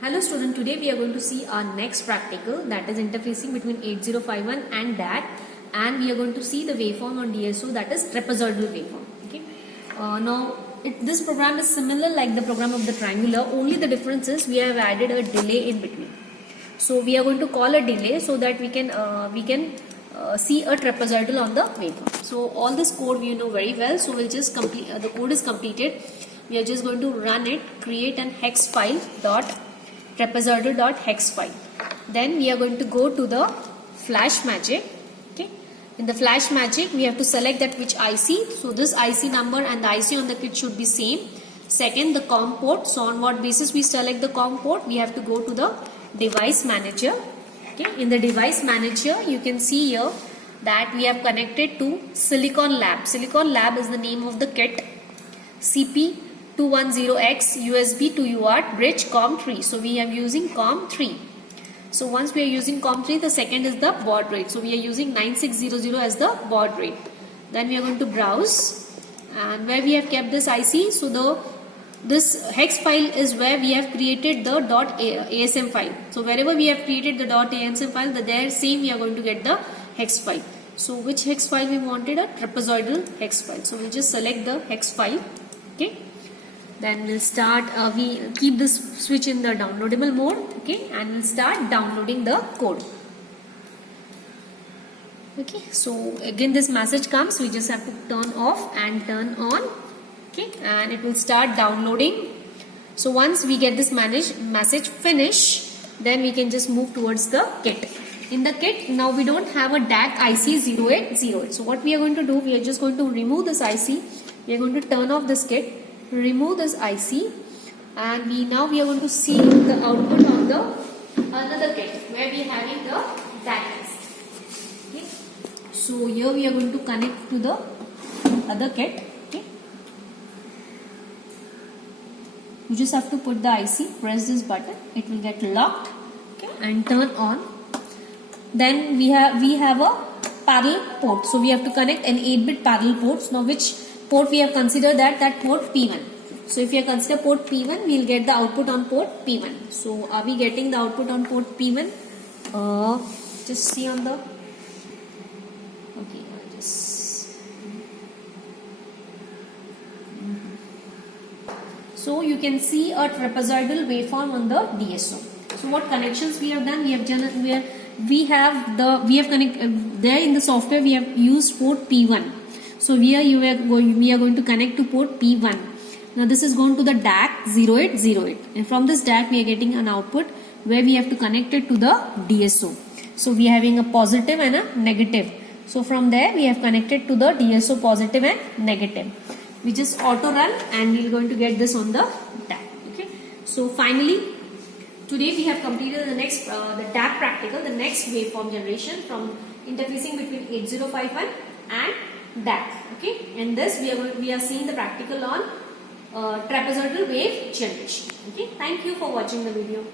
Hello student, today we are going to see our next practical, that is interfacing between 8051 and DAC, and we are going to see the waveform on DSO, that is trapezoidal waveform. Okay. This program is similar like the program of the triangular, only the difference is we have added a delay in between. So we are going to call a delay so that we can see a trapezoidal on the waveform. So all this code we know very well, so we'll just complete, the code is completed. We are just going to run it, create an hex file trapezoidal.hex file. Then we are going to go to the flash magic. Okay. In the flash magic we have to select that which IC. So this IC number and the IC on the kit should be same. Second, the COM port. So on what basis we select the COM port? We have to go to the device manager. Okay. In the device manager you can see here that we have connected to Silicon Lab. Silicon Lab is the name of the kit. CP210X USB to UART bridge COM3. So we are using COM3. So once we are using COM3, the second is the baud rate. So we are using 9600 as the baud rate. Then we are going to browse, and where we have kept this IC. So this hex file is where we have created the .asm file. So wherever we have created the .asm file, there same we are going to get the hex file. So which hex file we wanted? A trapezoidal hex file. So we'll just select the hex file. Okay. Then we'll start, we keep this switch in the downloadable mode, okay, and we'll start downloading the code. Okay, so again this message comes, we just have to turn off and turn on, okay, and it will start downloading. So once we get this message finish, then we can just move towards the kit. In the kit, now we don't have a DAC IC0808. So what we are going to do, we are just going to remove this IC, we are going to turn off this kit, remove this IC, and we are going to see the output on the another kit where we are having the DAC IC. Okay. So here we are going to connect to the other kit. Okay. You just have to put the IC, press this button, it will get locked, okay, and turn on. Then we have a parallel port. So we have to connect an 8-bit parallel port. Now which port we have considered that port P1. So if you consider port P1, we will get the output on port P1. So are we getting the output on port P1? Just see on the, okay, so you can see a trapezoidal waveform on the DSO. So what connections we have done? We have connected there in the software. We have used port P1. So here we are going to connect to port P1. Now this is going to the DAC 0808, and from this DAC we are getting an output where we have to connect it to the DSO. So we are having a positive and a negative. So from there we have connected to the DSO positive and negative. We just auto run and we are going to get this on the DAC. Okay. So finally today we have completed the next the DAC practical, the next waveform generation from interfacing between 8051 and DAC. Okay, in this we are seeing the practical on trapezoidal wave generation. Okay, thank you for watching the video.